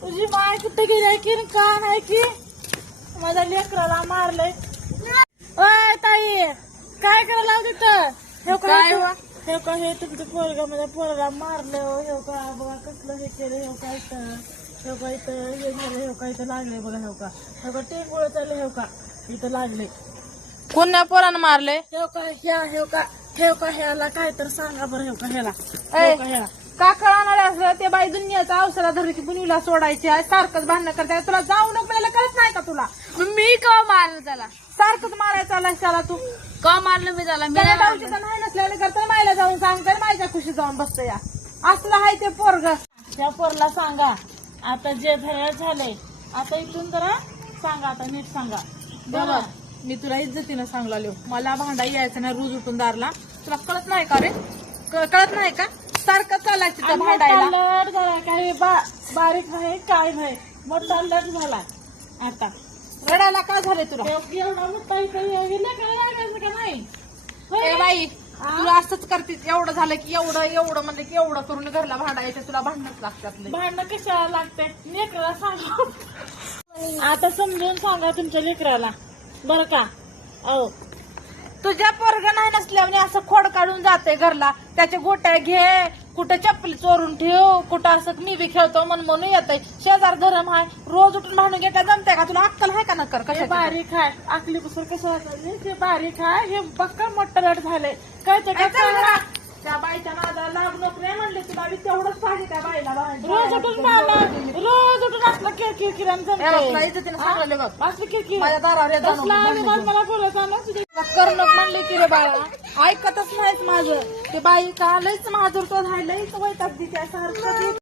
तुझी माय कुठे गेली की का नाही की माझ्या लेकराला मारलंय. ओय ताई काय करायला तिथं? हे काय हे तुमचं पोरगा माझ्या पोराला मारलं. हे का बघा कसलं हे केलं. हे काय हे का इथं हे झालं. हे का इथं लागले बघा. हे का टेंगुळ चालले. हे का इथं लागले. कोण्या पोरानं मारले? हे का ह्याला काय तर सांगा बरं. हे का ह्याला का कळणार असलं ते बाई दुनियाचा अवसरा धरली की बुनीला सोडायची आहे. सारखंच भांडणं करताय. तुला जाऊ नको मला कळत नाही का तुला? मी का मारलं त्याला? सारखंच मारायचा आलाय त्याला तू. का मारलं मी त्याला? मी त्याला नाही मारलं. डावची नाही नसल्याने करता मायला जाऊन सांग कर माझ्या खुशी जाऊन बसतो या. असलं आहे ते पोरग. त्या पोरला सांगा आता जे झालंय. आता इथून जरा सांगा. आता नीट सांगा बघ मी तुला इज्जतीनं सांगला मला भांडा यायचं नाही रोज उठून दारला. तुला कळत नाही का रे? कळत नाही का? सारखं चालायचं त्या भांडायला. लट झाला काय बारीक आहे काय नाही. मोठा लट झाला. आता रडायला का झाले तुला? एवढा मोठा इथं लागायचं का नाही? ए बाई तुला असंच करते. एवढं झालं की एवढं म्हणलं की एवढं करून घरला भांडायचं. तुला भांडणच लागतात. भांडणं कशाला लागते? लेकराला सांगा. आता समजून सांगा तुमच्या लेकराला बरं का? अहो तुझ्या पोरग नाही नसल्याने असं खोड काढून जाते घरला. त्याचे गोट्या घे कुठं चप्पल चोरून ठेव कुठं असं मी बी खेळतो म्हणून येतय. शेजार धरम आहे रोज उठून भांडून घे. काय जमतंय का तुला? अक्कल आहे का न कर? हे कशा बारीक आहे. आकली पुसर कसं वाटायचं? ते बारीक आहे. हे बक्का मोठं रट झालंय. काय ते त्या बाईच्या नादाला लागू नको रे म्हणले तुला बी तेवढंच पाहिजे त्या बाईला. रोज उठून रोज उठून असलं किरकिर किराणा इज्जतीनं सांगले बघ असलं किरकिर माझ्या दारावर येत जाऊ नको. मला बोलायचं ना तुझे करणं म्हणले की रे बाळा ऐकतच नाहीच माझं. ते बाई का लईच महाजूर तो लईच वैताग दिते सारखं.